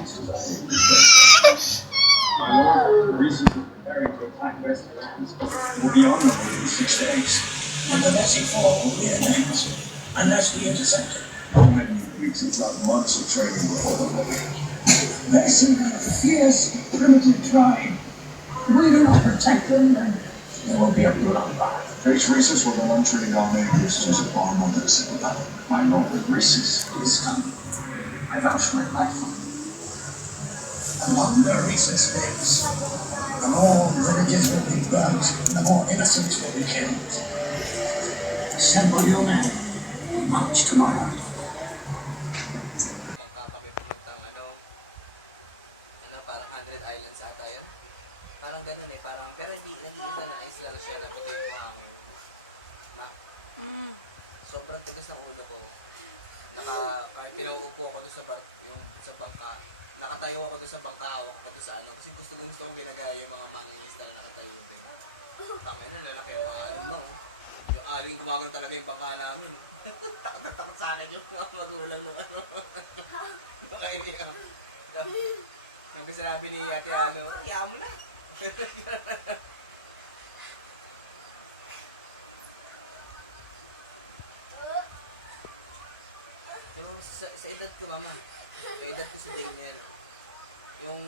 My lord, Reese's is preparing to attack Westerlands, but will be on them in 6 days. And the Nessie fall will be an end, unless we intercept it. How many weeks, if not months, of training before the war? They seem like a fierce, primitive tribe. We do not protect them, and there will be a bloodbath. Face Reese's will go on treating our neighbors as a far more than a simple battle. My lord, Reese's. This time, I vouch for my life. Among the Reese's pigs, the more villages will be burnt, the more innocents will be killed. Assemble your men. We march tomorrow. Magkakapipuntang parang 100 islands ata yun. Parang ganun eh, parang, pero hindi nakikita na isla na siya na puti yung hangin. Sobrang tigas ng ulo ko. Kahit pinauupo ako doon sa bangka, nakatayo ako doon sa bangka, hawak ko doon sa kasi gusto ko ginagaya yung mga mangingisda na nakatayo doon. Tama yun, lalaki yung mga yung aling gumagano talaga yung bangka namin. Takot sana yung mga magulang ng Baka hindi ka. Yung sinabi ni Ate iyaw mo na. Yung sa edad ko, mama, sa edad ko sa Daniel, yung